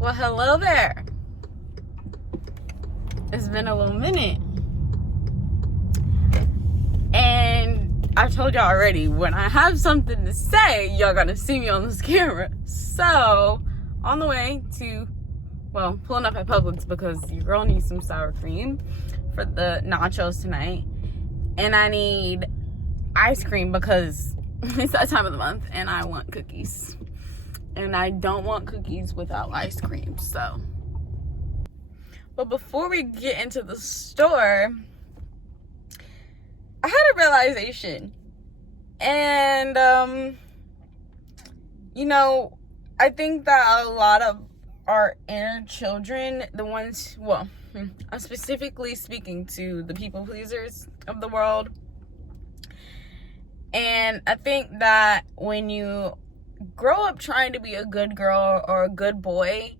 Well, hello there. It's been a little minute. And I told y'all already, when I have something to say, y'all gonna see me on this camera. So, on the way to, pulling up at Publix because your girl needs some sour cream for the nachos tonight. And I need ice cream because it's that time of the month and I want cookies. And I don't want cookies without ice cream, so. But before we get into the store, I had a realization. And, I think that a lot of our inner children, the ones, I'm specifically speaking to the people pleasers of the world. And I think that when you grow up trying to be a good girl or a good boy,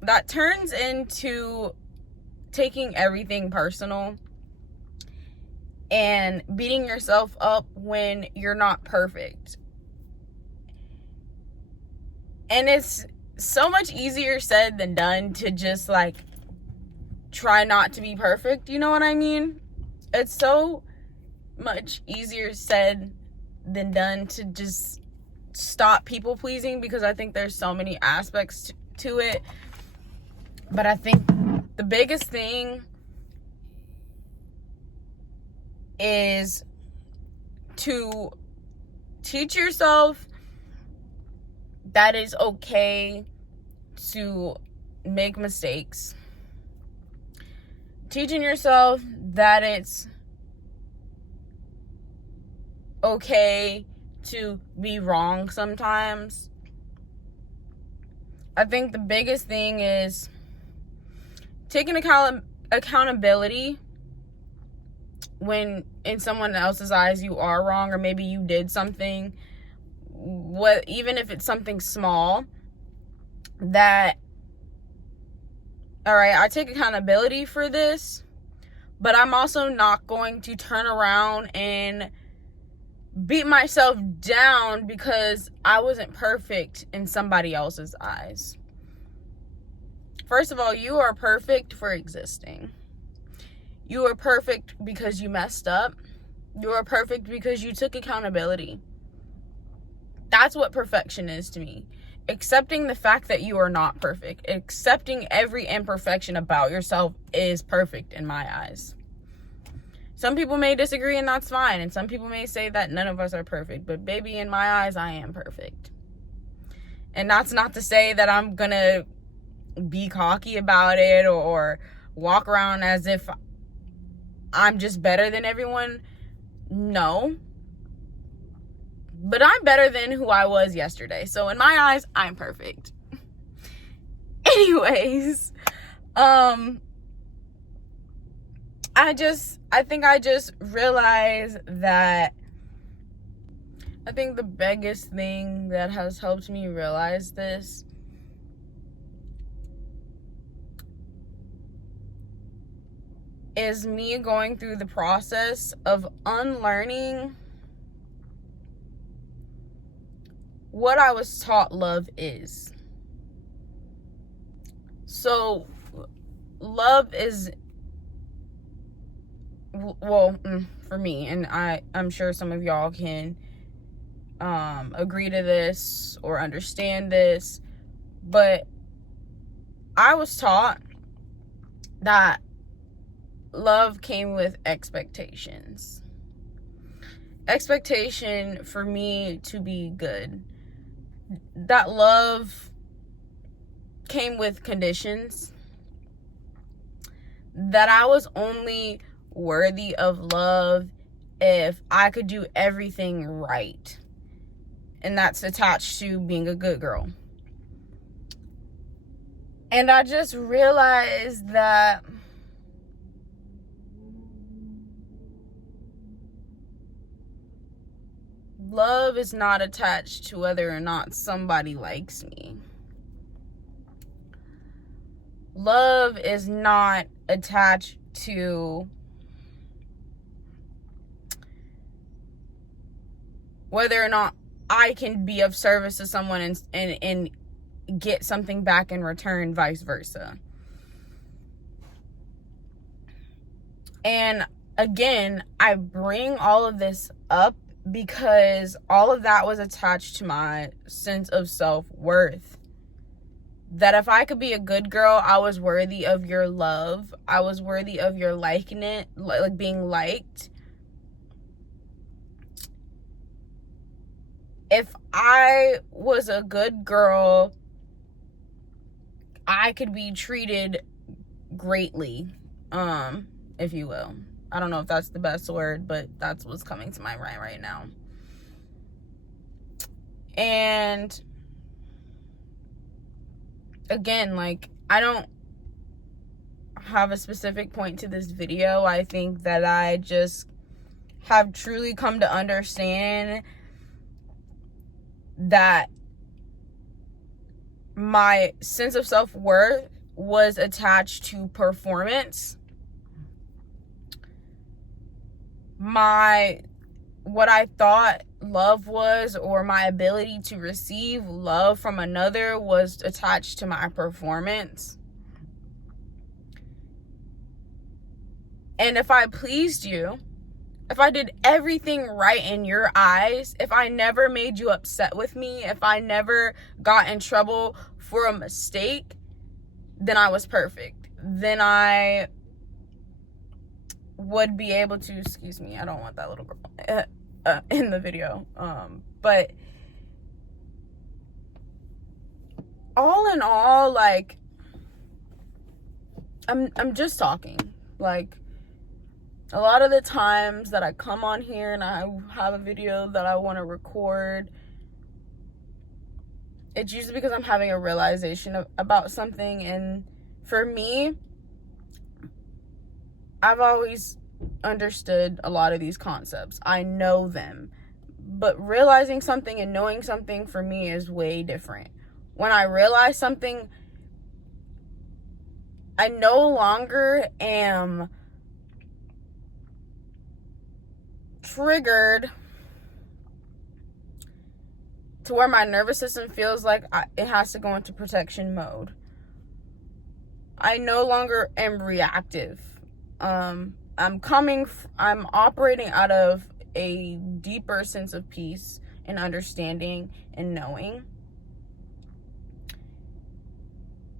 that turns into taking everything personal and beating yourself up when you're not perfect. And it's so much easier said than done to just try not to be perfect, you know what I mean? It's so much easier said than done to just stop people pleasing, because I think there's so many aspects to it. But I think the biggest thing is to teach yourself that it's okay to make mistakes. Teaching yourself that it's okay to be wrong sometimes. I think the biggest thing is taking accountability when in someone else's eyes you are wrong, or maybe you did something, even if it's something small, that, all right, I take accountability for this, but I'm also not going to turn around and beat myself down because I wasn't perfect in somebody else's eyes. First of all, you are perfect for existing. You are perfect because you messed up. You are perfect because you took accountability. That's what perfection is to me. Accepting the fact that you are not perfect. Accepting every imperfection about yourself is perfect in my eyes. Some people may disagree, and that's fine. And some people may say that none of us are perfect. But baby, in my eyes, I am perfect. And that's not to say that I'm going to be cocky about it or walk around as if I'm just better than everyone. No. But I'm better than who I was yesterday. So in my eyes, I'm perfect. Anyways, I think I just realized that I think the biggest thing that has helped me realize this is me going through the process of unlearning what I was taught love is. So, love is, for me, and I'm sure some of y'all can agree to this or understand this, but I was taught that love came with expectations. Expectation for me to be good. That love came with conditions. That I was only worthy of love if I could do everything right. And that's attached to being a good girl. And I just realized that love is not attached to whether or not somebody likes me. Love is not attached to whether or not I can be of service to someone and get something back in return, vice versa. And again, I bring all of this up because all of that was attached to my sense of self-worth. That if I could be a good girl, I was worthy of your love. I was worthy of your liking it, like being liked. If I was a good girl, I could be treated greatly, if you will. I don't know if that's the best word, but that's what's coming to my mind right now. And again, like, I don't have a specific point to this video. I think that I just have truly come to understand that my sense of self-worth was attached to performance. What I thought love was, or my ability to receive love from another, was attached to my performance. And if I pleased you, if I did everything right in your eyes, if I never made you upset with me, if I never got in trouble for a mistake, then I was perfect. Then I would be able to, excuse me, I don't want that little girl in the video. But all in all, like, I'm just talking. Like, a lot of the times that I come on here and I have a video that I want to record, it's usually because I'm having a realization about something. And for me, I've always understood a lot of these concepts. I know them. But realizing something and knowing something for me is way different. When I realize something, I no longer am triggered to where my nervous system feels like it has to go into protection mode. I no longer am reactive. I'm operating out of a deeper sense of peace and understanding and knowing.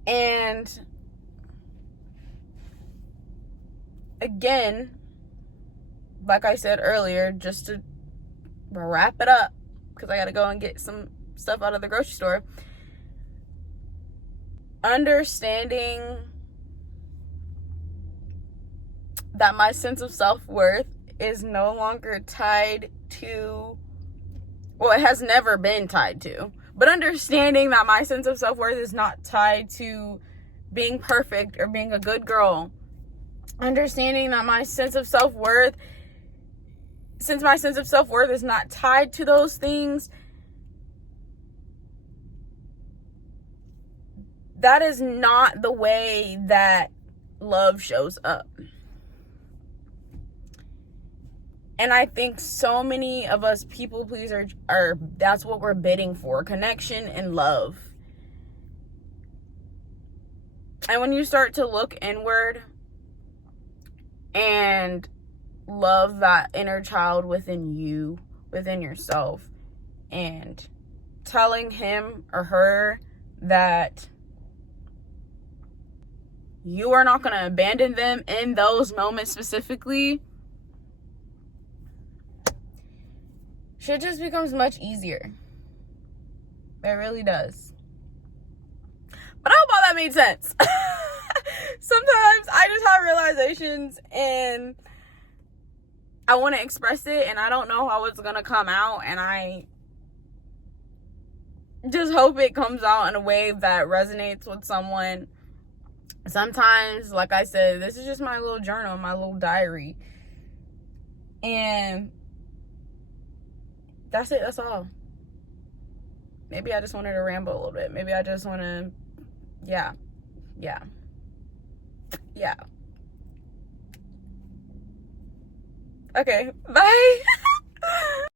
And again, like I said earlier, just to wrap it up, because I gotta go and get some stuff out of the grocery store. Understanding that my sense of self-worth is no longer tied to, well, it has never been tied to, but understanding that my sense of self-worth is not tied to being perfect or being a good girl. Understanding that my sense of self-worth, since my sense of self-worth is not tied to those things, that is not the way that love shows up. And I think so many of us people pleasers are that's what we're bidding for, connection and love. And when you start to look inward and love that inner child within you, within yourself, and telling him or her that you are not going to abandon them in those moments specifically, shit just becomes much easier. It really does. But I hope all that made sense. Sometimes I just have realizations and I want to express it and I don't know how it's going to come out, and I just hope it comes out in a way that resonates with someone. Sometimes, like I said, this is just my little journal, my little diary. And that's it. That's all. Maybe I just wanted to ramble a little bit. Maybe I just want to, yeah. Okay, bye.